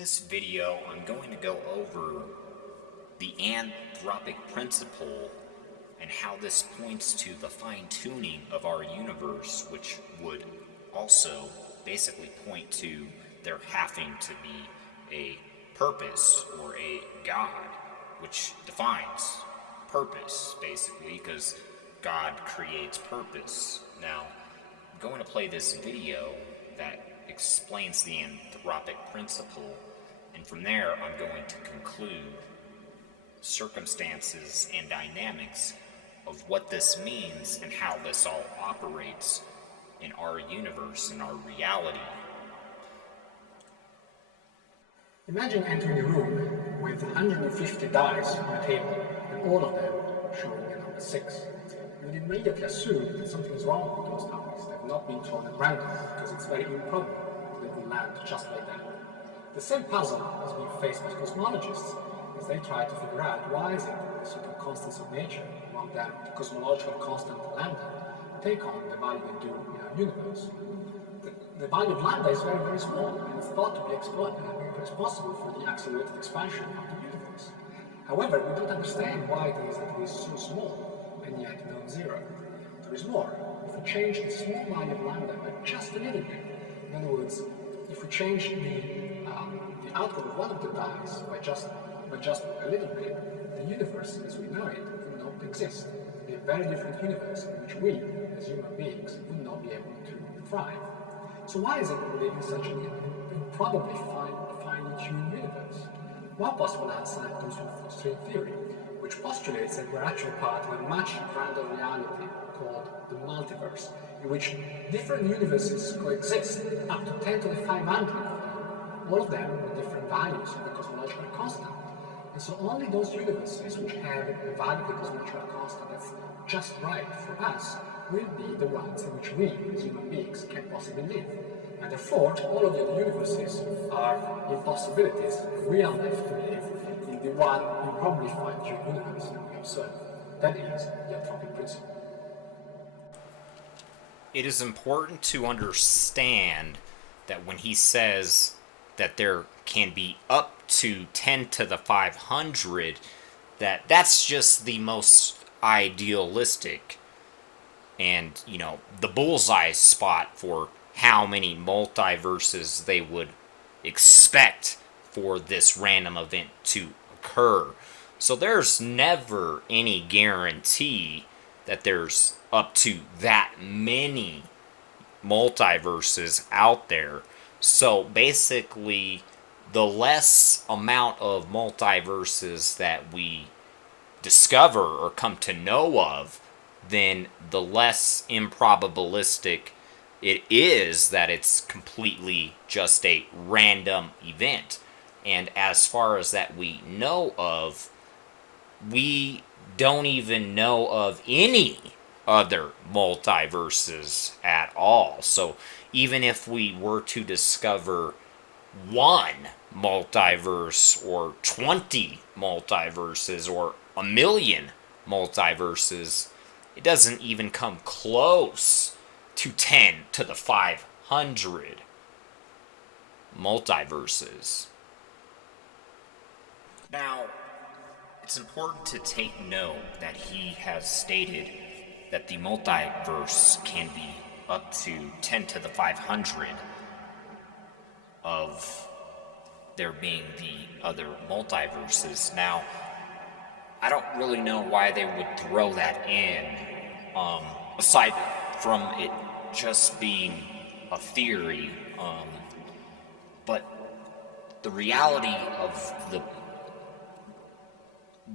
this video, I'm going to go over the anthropic principle and how this points to the fine-tuning of our universe, which would also basically point to there having to be a purpose or a God, which defines purpose, basically, because God creates purpose. Now, I'm going to play this video that explains the anthropic principle, and from there I'm going to conclude circumstances and dynamics of what this means and how this all operates in our universe, in our reality. Imagine entering a room with 150 dice on a table, and all of them showing the number 6. You would immediately assume that something is wrong with those dice. They have not been thrown at random, because it's very improbable that they will land just like that. The same puzzle is being faced by cosmologists as they try to figure out why is it that the certain constants of nature, among them the cosmological constant lambda, take on the value they do in our universe. The value of lambda is very, very small, and it's thought to be responsible for the accelerated expansion of the universe. However, we don't understand why it is that it is so small, and yet non-zero. There is more. If we change the small value of lambda by just a little bit, in other words, if we change the outcome of one of the dice by just a little bit, the universe as we know it would not exist. It would be a very different universe in which we, as human beings, would not be able to thrive. So why is it that we live in such an improbably fine-tuned universe? One possible answer comes from string theory, which postulates that we're actually part of a much grander reality called the multiverse, in which different universes coexist, up to 10 to the 500 of them, all of them with different values of the cosmological constant. And so only those universes which have a value of the cosmological constant that's just right for us will be the ones in which we, as human beings, can possibly live. And therefore, all of the other universes are impossibilities. We are left to live in the one improbably fine-tuned universe that we observe. That is the anthropic principle. It is important to understand that when he says that there can be up to 10 to the 500, that's just the most idealistic and, the bullseye spot for how many multiverses they would expect for this random event to occur. So there's never any guarantee that there's up to that many multiverses out there. So basically, the less amount of multiverses that we discover or come to know of, then the less improbabilistic it is that it's completely just a random event. And as far as that we know of, we don't even know of any other multiverses at all. So even if we were to discover one multiverse or 20 multiverses or a million multiverses, it doesn't even come close to 10 to the 500 multiverses. Now, it's important to take note that he has stated that the multiverse can be up to 10 to the 500 of there being the other multiverses. Now, I don't really know why they would throw that in, aside from it just being a theory, but the reality of the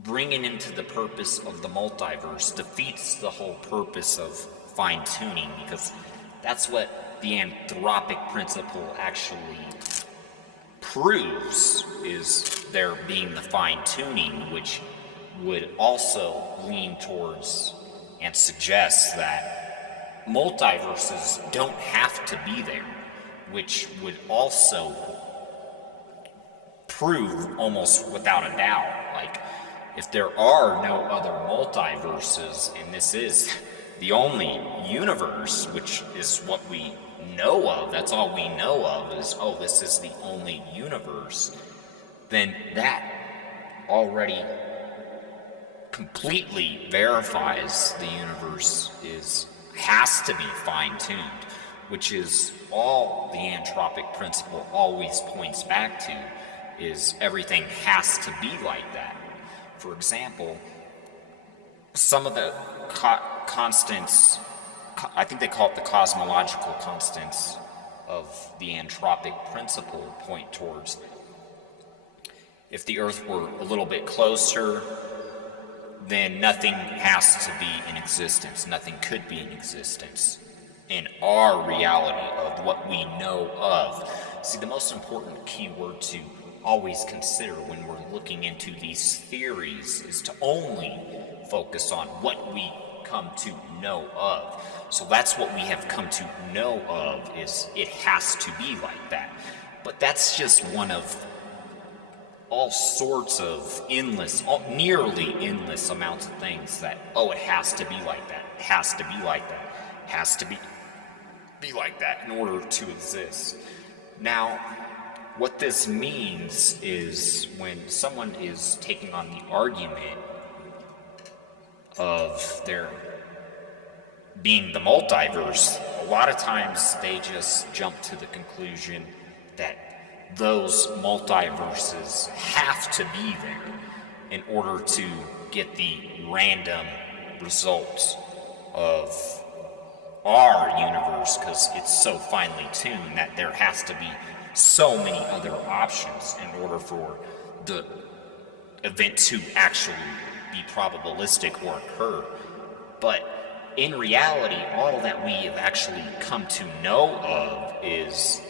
bringing into the purpose of the multiverse defeats the whole purpose of fine-tuning, because that's what the anthropic principle actually proves, is there being the fine-tuning, which would also lean towards and suggest that multiverses don't have to be there, which would also prove almost without a doubt, like, if there are no other multiverses, and this is the only universe, which is what we know of, that's all we know of is, oh, this is the only universe, then that already completely verifies the universe has to be fine-tuned, which is all the anthropic principle always points back to, is everything has to be like that. For example, some of the constants, I think they call it the cosmological constants of the anthropic principle, point towards if the Earth were a little bit closer, then nothing has to be in existence. Nothing could be in existence in our reality of what we know of. See, the most important key word to always consider when we're looking into these theories is to only focus on what we come to know of. So that's what we have come to know of, is it has to be like that. But that's just one of all sorts of nearly endless amounts of things that, oh, it has to be like that, it has to be like that, it has to be like that in order to exist. Now, what this means is when someone is taking on the argument of there being the multiverse, a lot of times they just jump to the conclusion that those multiverses have to be there in order to get the random results of our universe, because it's so finely tuned that there has to be so many other options in order for the event to actually be probabilistic or occur. But in reality, all that we have actually come to know of is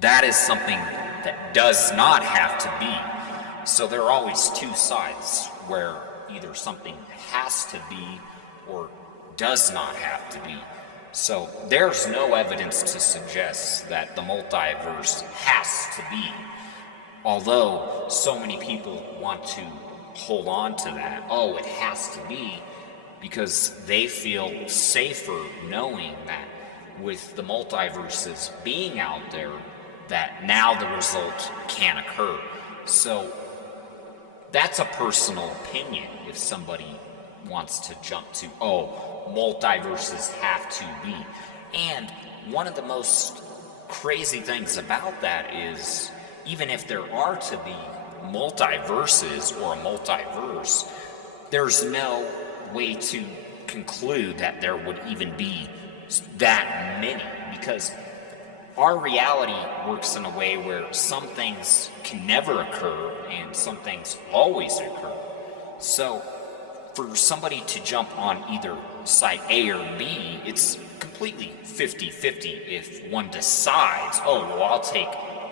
that is something that does not have to be. So there are always two sides where either something has to be or does not have to be. So there's no evidence to suggest that the multiverse has to be. Although so many people want to hold on to that, oh, it has to be, because they feel safer knowing that with the multiverses being out there, that now the result can occur. So that's a personal opinion if somebody wants to jump to, oh, multiverses have to be. And one of the most crazy things about that is, even if there are to be multiverses or a multiverse, there's no way to conclude that there would even be that many, because our reality works in a way where some things can never occur and some things always occur. So for somebody to jump on either side A or B, it's completely 50-50 if one decides, oh, well, I'll take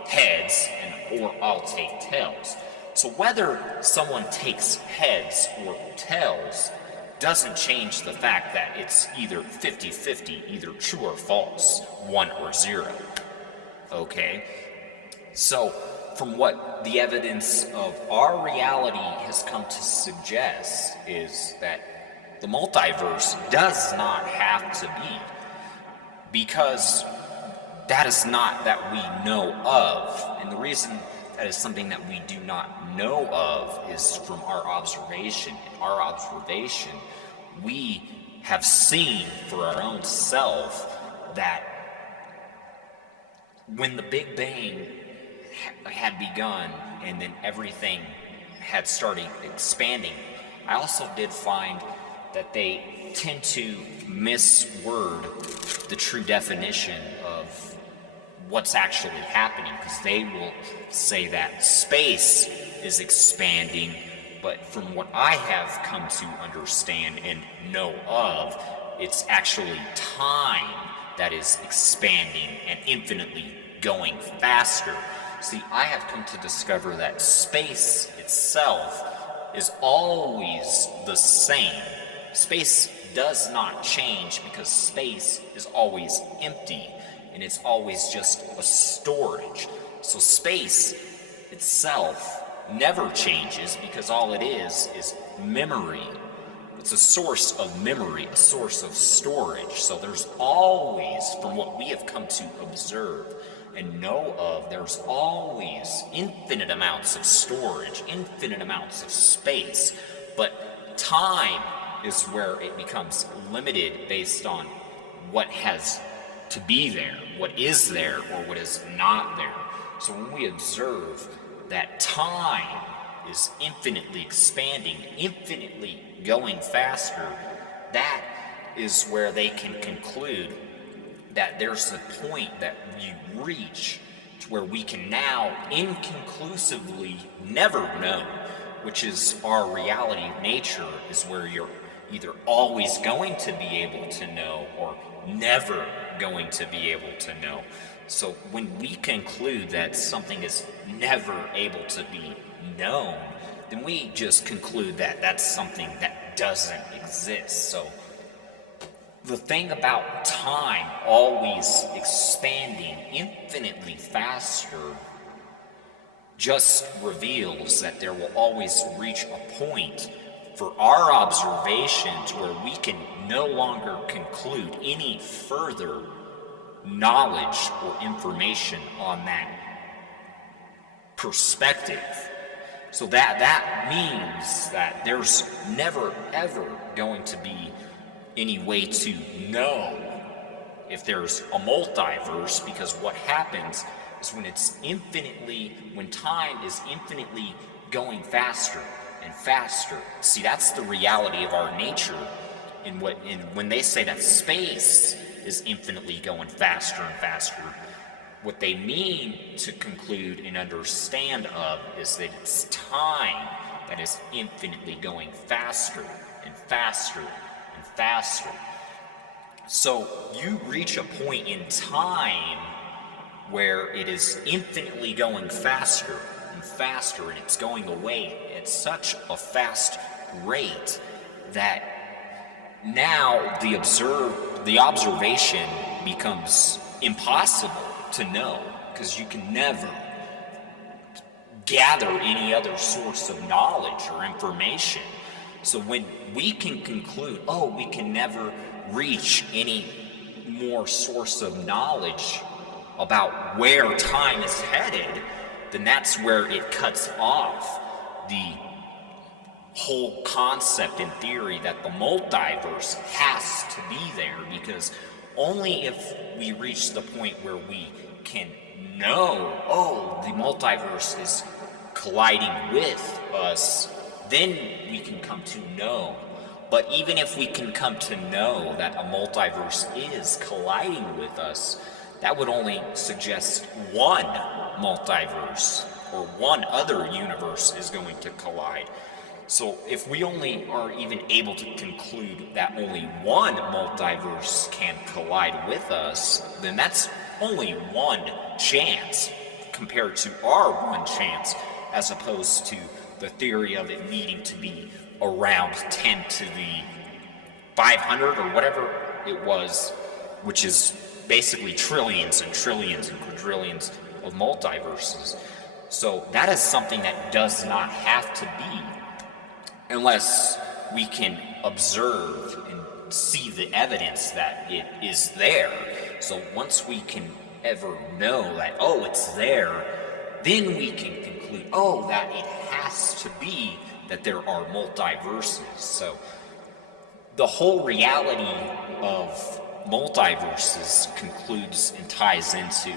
heads or I'll take tails. So whether someone takes heads or tails doesn't change the fact that it's either 50-50, either true or false, 1 or 0. Okay? So from what the evidence of our reality has come to suggest is that the multiverse does not have to be, because that is not that we know of. And the reason that is something that we do not know of is from our observation. In our observation, we have seen for our own self that when the Big Bang had begun and then everything had started expanding, I also did find that they tend to misword the true definition of what's actually happening, because they will say that space is expanding, but from what I have come to understand and know of, it's actually time that is expanding and infinitely going faster. See, I have come to discover that space itself is always the same. Space does not change because space is always empty and it's always just a storage. So space itself never changes because all it is memory it's a source of memory, a source of storage. So there's always, from what we have come to observe and know of, there's always infinite amounts of storage, infinite amounts of space. But time is where it becomes limited based on what has to be there, what is there, or what is not there. So when we observe that time is infinitely expanding, infinitely going faster, that is where they can conclude that there's a point that you reach to where we can now inconclusively never know, which is our reality of nature, is where you're either always going to be able to know or never going to be able to know. So when we conclude that something is never able to be known, then we just conclude that that's something that doesn't exist. So the thing about time always expanding infinitely faster just reveals that there will always reach a point for our observation to where we can no longer conclude any further knowledge or information on that perspective. So that means that there's never ever going to be any way to know if there's a multiverse, because what happens is when time is infinitely going faster and faster. See, that's the reality of our nature. When they say that space is infinitely going faster and faster, what they mean to conclude and understand of is that it's time that is infinitely going faster and faster and faster. So you reach a point in time where it is infinitely going faster and faster, and it's going away at such a fast rate that now the observation becomes impossible to know, because you can never gather any other source of knowledge or information. So when we can conclude, we can never reach any more source of knowledge about where time is headed, then that's where it cuts off the whole concept and theory that the multiverse has to be there, because only if we reach the point where we can know, the multiverse is colliding with us, then we can come to know. But even if we can come to know that a multiverse is colliding with us, that would only suggest one multiverse or one other universe is going to collide. So if we only are even able to conclude that only one multiverse can collide with us, then that's only one chance compared to our one chance, as opposed to the theory of it needing to be around 10 to the 500 or whatever it was, which is basically trillions and trillions and quadrillions of multiverses. So that is something that does not have to be, unless we can observe and see the evidence that it is there. So once we can ever know that, it's there, then we can conclude, that it has to be that there are multiverses. So the whole reality of multiverses concludes and ties into,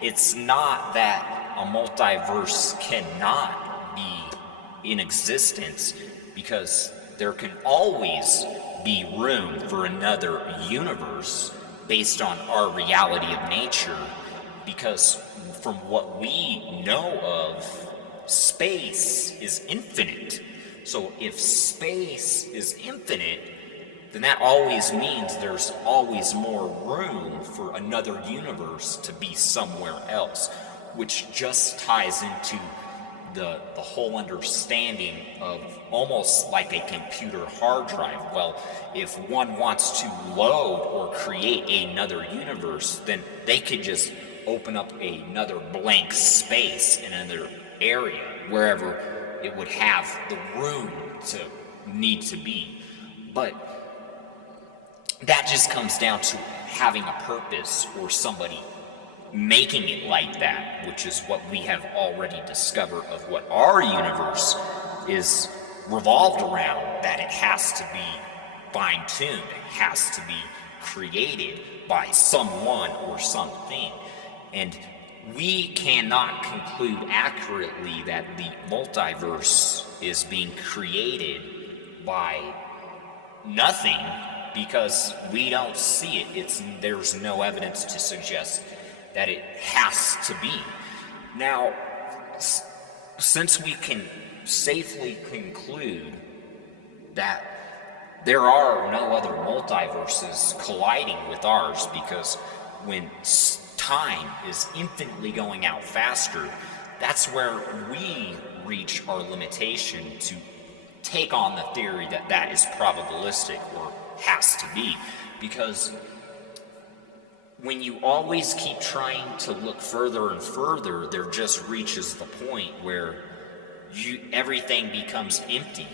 it's not that a multiverse cannot be in existence, because there can always be room for another universe based on our reality of nature, because from what we know of, space is infinite. So if space is infinite, then that always means there's always more room for another universe to be somewhere else, which just ties into the whole understanding of almost like a computer hard drive. Well, if one wants to load or create another universe, then they could just open up another blank space in another area, wherever it would have the room to need to be. But that just comes down to having a purpose or somebody making it like that, which is what we have already discovered of what our universe is revolved around, that it has to be fine-tuned, it has to be created by someone or something. And we cannot conclude accurately that the multiverse is being created by nothing, because we don't see it. There's no evidence to suggest that it has to be. Now, since we can safely conclude that there are no other multiverses colliding with ours, because when time is infinitely going out faster, that's where we reach our limitation to take on the theory that that is probabilistic or has to be. Because when you always keep trying to look further and further, there just reaches the point where everything becomes empty,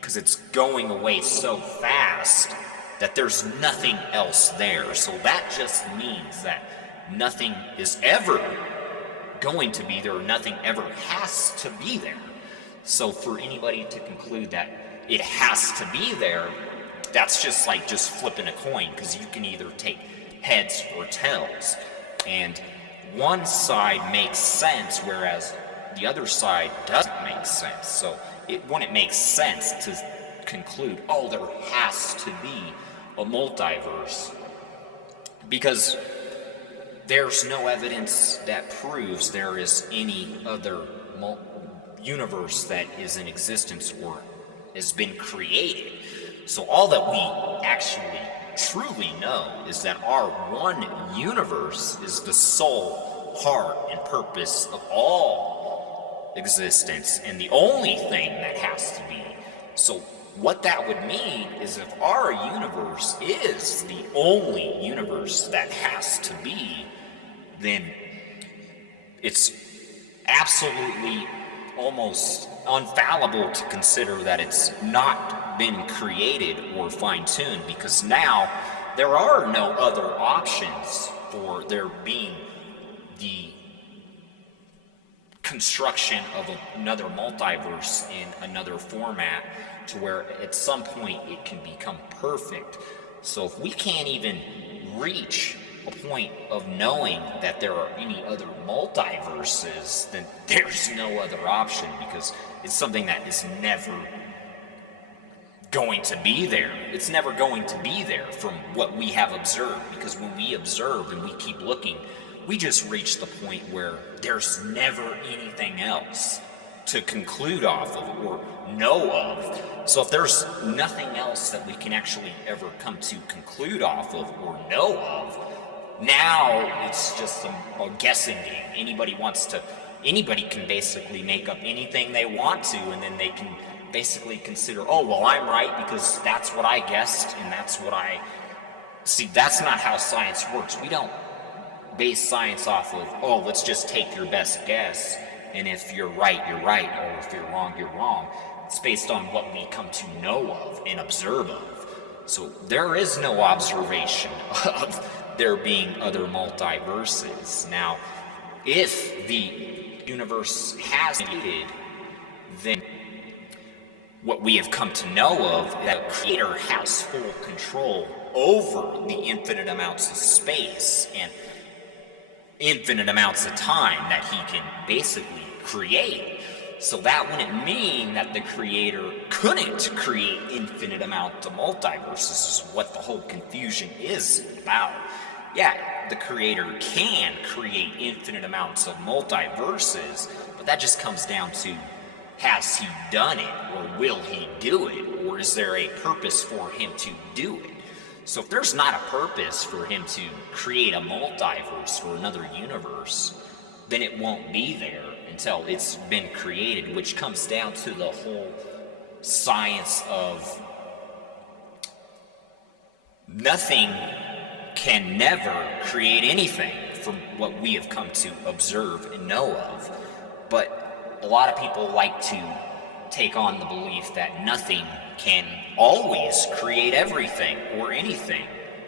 because it's going away so fast that there's nothing else there. So that just means that nothing is ever going to be there, nothing ever has to be there. So for anybody to conclude that it has to be there, that's just like just flipping a coin, because you can either take heads or tails, and one side makes sense whereas the other side doesn't make sense. So it wouldn't make sense to conclude, oh, there has to be a multiverse, because there's no evidence that proves there is any other universe that is in existence or has been created. So all that we actually truly know is that our one universe is the sole heart and purpose of all existence, and the only thing that has to be. So what that would mean is, if our universe is the only universe that has to be, then it's absolutely almost infallible to consider that it's not been created or fine-tuned, because now there are no other options for there being the construction of another multiverse in another format, to where at some point it can become perfect. So if we can't even reach a point of knowing that there are any other multiverses, then there's no other option, because it's something that is never going to be there. It's never going to be there from what we have observed, because when we observe and we keep looking, we just reach the point where there's never anything else to conclude off of or know of. So if there's nothing else that we can actually ever come to conclude off of or know of, now it's just a guessing game. Anybody can basically make up anything they want to, and then they can basically consider, oh, well, I'm right because that's what I guessed, and that's what I... See, that's not how science works. We don't base science off of, oh, let's just take your best guess, and if you're right, you're right, or if you're wrong, you're wrong. It's based on what we come to know of and observe of. So there is no observation of there being other multiverses. Now, if the universe has ended, then what we have come to know of, that the creator has full control over the infinite amounts of space and infinite amounts of time that he can basically create. So that wouldn't mean that the creator couldn't create infinite amounts of multiverses, is what the whole confusion is about. Yeah, the creator can create infinite amounts of multiverses, but that just comes down to, has he done it, or will he do it, or is there a purpose for him to do it? So if there's not a purpose for him to create a multiverse or another universe, then it won't be there until it's been created, which comes down to the whole science of nothing can never create anything, from what we have come to observe and know of. But a lot of people like to take on the belief that nothing can always create everything or anything,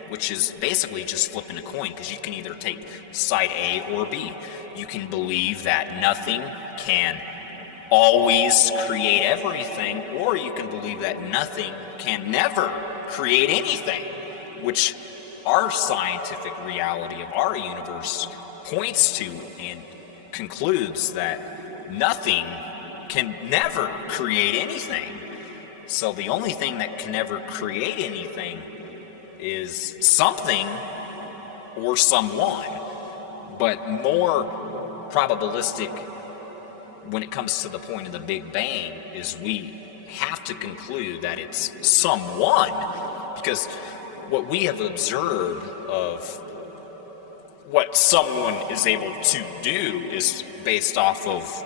which is basically just flipping a coin, because you can either take side A or B. You can believe that nothing can always create everything, or you can believe that nothing can never create anything, which our scientific reality of our universe points to and concludes that nothing can never create anything. So the only thing that can never create anything is something or someone. But more probabilistic when it comes to the point of the Big Bang is we have to conclude that it's someone, because what we have observed of what someone is able to do is based off of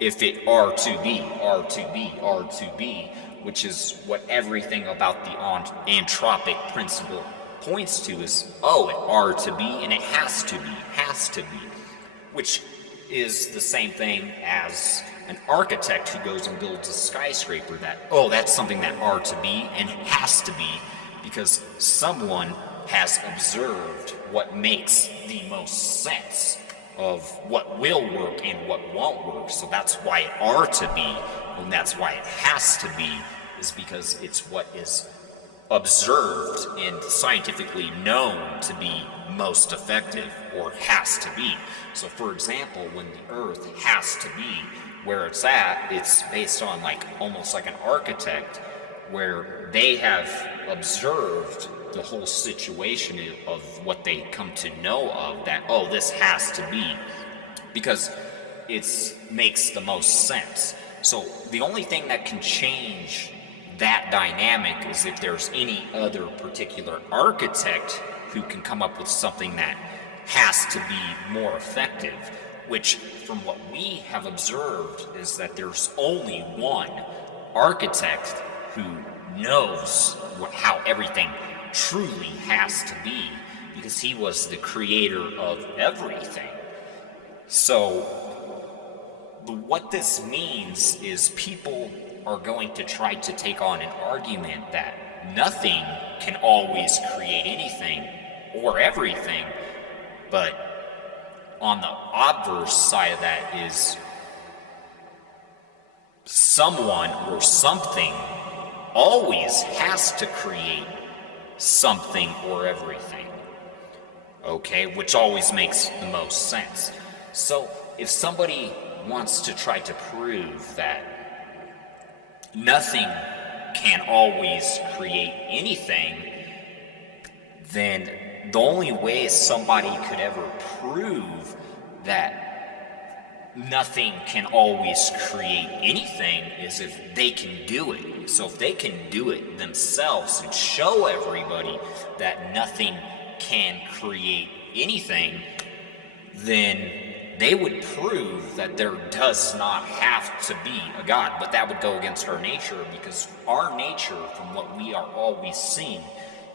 if it are to be, are to be, are to be, which is what everything about the anthropic principle points to is, oh, it are to be and it has to be, which is the same thing as an architect who goes and builds a skyscraper that, oh, that's something that are to be and has to be because someone has observed what makes the most sense of what will work and what won't work. So that's why it are to be, and that's why it has to be, is because it's what is observed and scientifically known to be most effective, or has to be. So for example, when the Earth has to be where it's at, it's based on almost like an architect, where they have observed the whole situation of what they come to know of, that, oh, this has to be, because it makes the most sense. So the only thing that can change that dynamic is if there's any other particular architect who can come up with something that has to be more effective, which from what we have observed is that there's only one architect who knows how everything truly has to be, because he was the creator of everything. So what this means is people are going to try to take on an argument that nothing can always create anything or everything, but on the obverse side of that is someone or something always has to create something or everything, okay, which always makes the most sense. So if somebody wants to try to prove that nothing can always create anything, then the only way somebody could ever prove that nothing can always create anything is if they can do it. So if they can do it themselves and show everybody that nothing can create anything, then they would prove that there does not have to be a God. But that would go against our nature, because our nature, from what we are always seeing,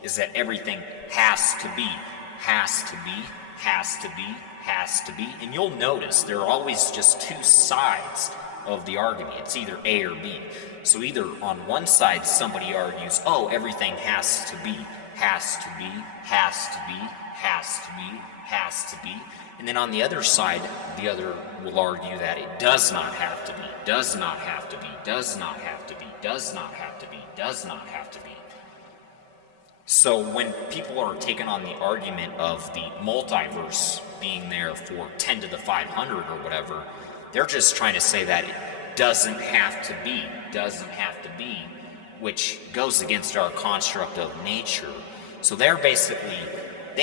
is that everything has to be, has to be, has to be, has to be. And you'll notice there are always just two sides of the argument. It's either A or B. So either on one side somebody argues, oh, everything has to be, has to be, has to be, has to be, has to be. And then on the other side, the other will argue that it does not have to be, does not have to be, does not have to be, does not have to be, does not have to be. So when people are taking on the argument of the multiverse being there for 10 to the 500 or whatever, they're just trying to say that it doesn't have to be, doesn't have to be, which goes against our construct of nature. So they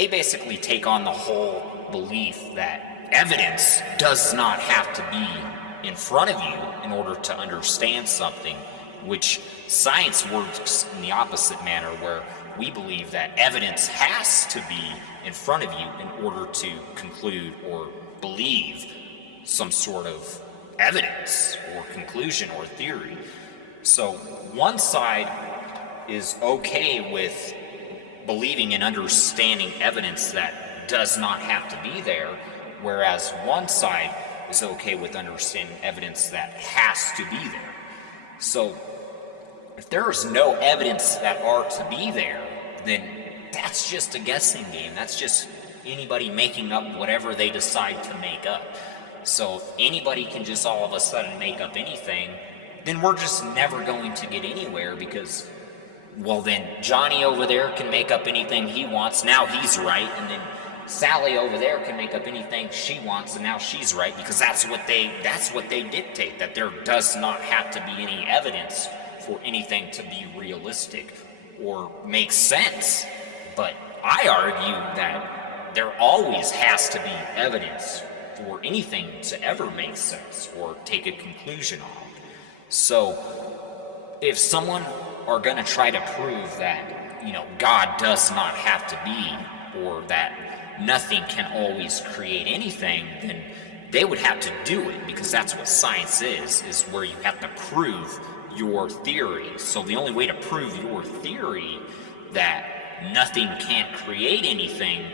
basically take on the whole belief that evidence does not have to be in front of you in order to understand something, which science works in the opposite manner, where we believe that evidence has to be in front of you in order to conclude or believe some sort of evidence or conclusion or theory. So one side is okay with believing and understanding evidence that does not have to be there, whereas one side is okay with understanding evidence that has to be there. So if there is no evidence that are to be there, then that's just a guessing game. That's just anybody making up whatever they decide to make up. So if anybody can just all of a sudden make up anything, then we're just never going to get anywhere, because, well, then Johnny over there can make up anything he wants, now he's right, and then Sally over there can make up anything she wants, and now she's right, because that's what they dictate, that there does not have to be any evidence for anything to be realistic or make sense. But I argue that there always has to be evidence for anything to ever make sense or take a conclusion on. So if someone are going to try to prove that, God does not have to be, or that nothing can always create anything, then they would have to do it, because that's what science is where you have to prove your theory. So the only way to prove your theory that nothing can't create anything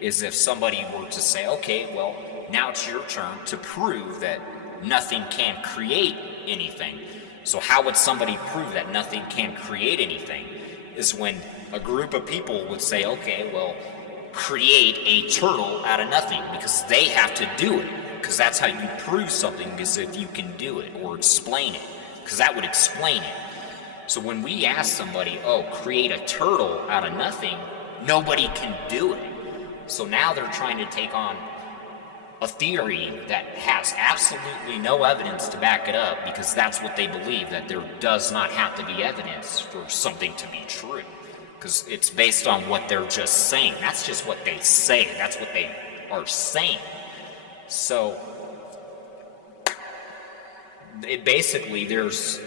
is if somebody were to say, okay, well, now it's your turn to prove that nothing can create anything. So how would somebody prove that nothing can create anything? Is when a group of people would say, okay, well, create a turtle out of nothing, because they have to do it, because that's how you prove something, is if you can do it or explain it, because that would explain it. So when we ask somebody, oh, create a turtle out of nothing, nobody can do it. So now they're trying to take on a theory that has absolutely no evidence to back it up, because that's what they believe, that there does not have to be evidence for something to be true, because it's based on what they're just saying. That's just what they say. That's what they are saying. So basically there's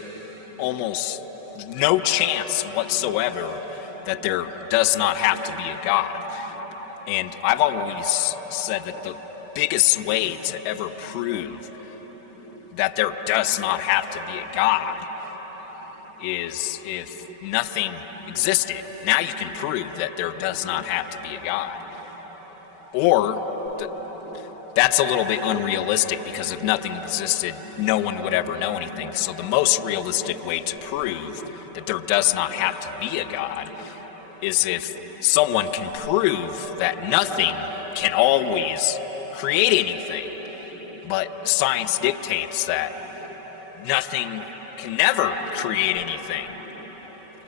almost no chance whatsoever that there does not have to be a God. And I've always said that the biggest way to ever prove that there does not have to be a God is if nothing existed. Now you can prove that there does not have to be a God. Or that's a little bit unrealistic, because if nothing existed, no one would ever know anything. So the most realistic way to prove that there does not have to be a God is if someone can prove that nothing can always create anything. But science dictates that nothing can never create anything.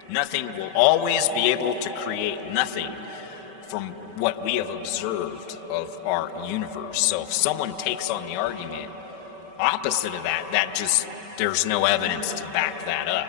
Nothing will always be able to create nothing from what we have observed of our universe. So if someone takes on the argument opposite of that, there's no evidence to back that up.